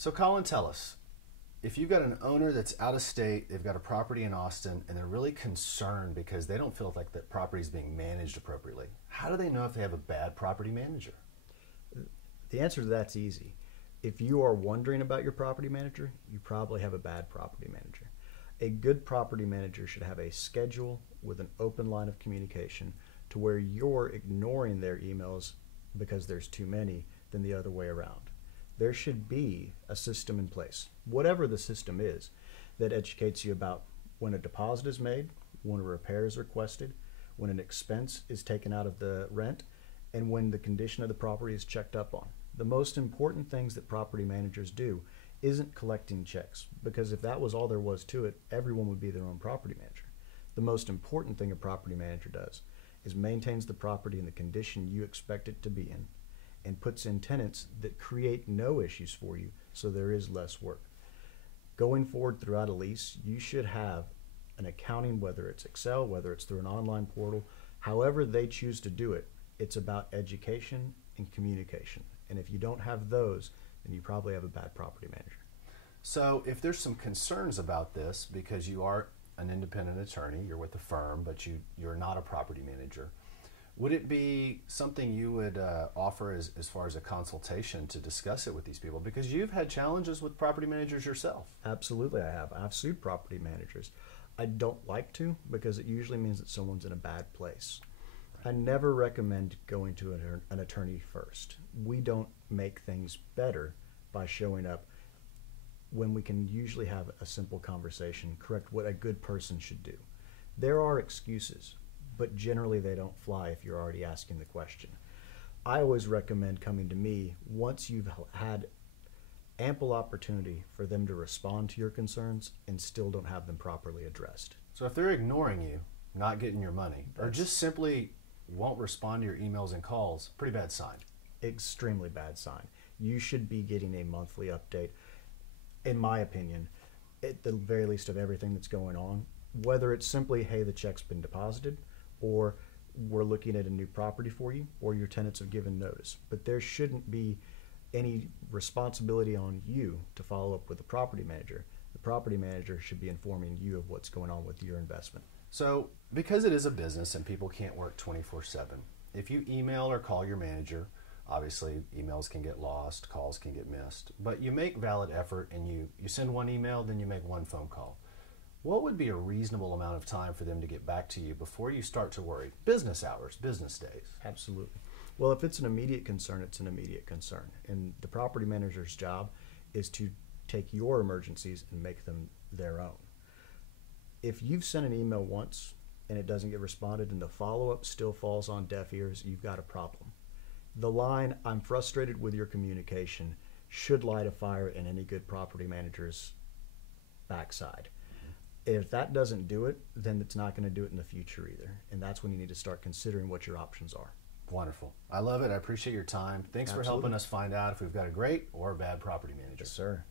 So Colin, tell us, if you've got an owner that's out of state, they've got a property in Austin, and they're really concerned because they don't feel like that property is being managed appropriately, how do they know if they have a bad property manager? The answer to that's easy. If you are wondering about your property manager, you probably have a bad property manager. A good property manager should have a schedule with an open line of communication to where you're ignoring their emails because there's too many than the other way around. There should be a system in place, whatever the system is, that educates you about when a deposit is made, when a repair is requested, when an expense is taken out of the rent, and when the condition of the property is checked up on. The most important things that property managers do isn't collecting checks, because if that was all there was to it, everyone would be their own property manager. The most important thing a property manager does is maintains the property in the condition you expect it to be in, and puts in tenants that create no issues for you, so there is less work. Going forward throughout a lease, you should have an accounting, whether it's Excel, whether it's through an online portal, however they choose to do it. It's about education and communication. And if you don't have those, then you probably have a bad property manager. So if there's some concerns about this, because you are an independent attorney, you're with a firm, but you're not a property manager, would it be something you would offer as far as a consultation to discuss it with these people? Because you've had challenges with property managers yourself. Absolutely, I have. I've sued property managers. I don't like to, because it usually means that someone's in a bad place. I never recommend going to an attorney first. We don't make things better by showing up when we can usually have a simple conversation, correct what a good person should do. There are excuses, but generally they don't fly if you're already asking the question. I always recommend coming to me once you've had ample opportunity for them to respond to your concerns and still don't have them properly addressed. So if they're ignoring you, not getting your money, or just simply won't respond to your emails and calls, pretty bad sign. Extremely bad sign. You should be getting a monthly update, in my opinion, at the very least, of everything that's going on, whether it's simply, hey, the check's been deposited, or we're looking at a new property for you, or your tenants have given notice. But there shouldn't be any responsibility on you to follow up with the property manager. The property manager should be informing you of what's going on with your investment. So because it is a business and people can't work 24/7, if you email or call your manager, obviously emails can get lost, calls can get missed, but you make valid effort and you send one email, then you make one phone call. What would be a reasonable amount of time for them to get back to you before you start to worry? Business hours, business days. Absolutely. Well, if it's an immediate concern, it's an immediate concern. And the property manager's job is to take your emergencies and make them their own. If you've sent an email once and it doesn't get responded and the follow-up still falls on deaf ears, you've got a problem. The line, "I'm frustrated with your communication," should light a fire in any good property manager's backside. If that doesn't do it, then it's not going to do it in the future either. And that's when you need to start considering what your options are. Wonderful. I love it. I appreciate your time. Thanks for helping us find out if we've got a great or a bad property manager. Yes, sir.